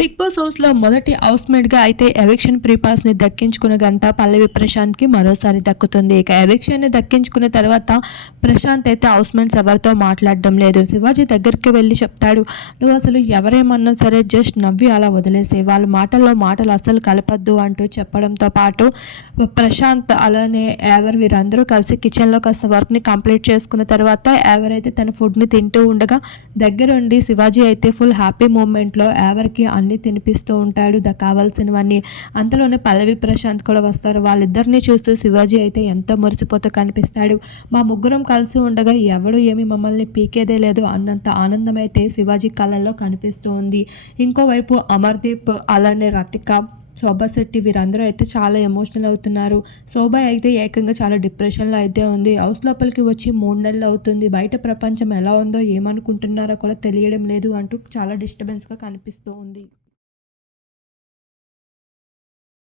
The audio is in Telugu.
బిగ్ బాస్ హౌస్లో మొదటి హౌస్ మేట్గా అయితే ఎవిక్షన్ ప్రీపాస్ని దక్కించుకున్న గంట పల్లవి ప్రశాంత్కి మరోసారి దక్కుతుంది. ఇక ఎవిక్షన్ని దక్కించుకున్న తర్వాత ప్రశాంత్ అయితే హౌస్ మేట్స్ ఎవరితో మాట్లాడడం లేదు. శివాజీ దగ్గరికి వెళ్ళి చెప్తాడు నువ్వు అసలు ఎవరేమన్నా సరే జస్ట్ నవ్వి అలా వదిలేసే వాళ్ళ మాటల్లో మాటలు అసలు కలపద్దు అంటూ చెప్పడంతో పాటు ప్రశాంత్ అలానే ఎవరు వీరందరూ కలిసి కిచెన్లో కాస్త వర్క్ని కంప్లీట్ చేసుకున్న తర్వాత ఎవరైతే తన ఫుడ్ని తింటూ ఉండగా దగ్గరుండి శివాజీ అయితే ఫుల్ హ్యాపీ మూమెంట్లో ఎవరికి అన్ని తినిపిస్తూ ఉంటాడు. ద కావాల్సినవన్నీ అంతలోనే పల్లవి ప్రశాంత్ కూడా వస్తారు. వాళ్ళిద్దరినీ చూస్తూ శివాజీ అయితే ఎంతో మురిసిపోతూ కనిపిస్తాడు. మా ముగ్గురం కలిసి ఉండగా ఎవడు ఏమి మమ్మల్ని పీకేదే లేదు అన్నంత ఆనందం అయితే శివాజీ కళ్ళల్లో కనిపిస్తూ ఉంది. ఇంకోవైపు అమర్దీప్ అలానే రతిక శోభాశెట్టి వీరందరూ అయితే చాలా ఎమోషనల్ అవుతున్నారు. శోభ అయితే ఏకంగా చాలా డిప్రెషన్లో అయితే ఉంది. హౌస్ లోపలికి వచ్చి మూడు నెలలు అవుతుంది. బయట ప్రపంచం ఎలా ఉందో ఏమనుకుంటున్నారో కూడా తెలియడం లేదు అంటూ చాలా డిస్టర్బెన్స్గా కనిపిస్తూ ఉంది.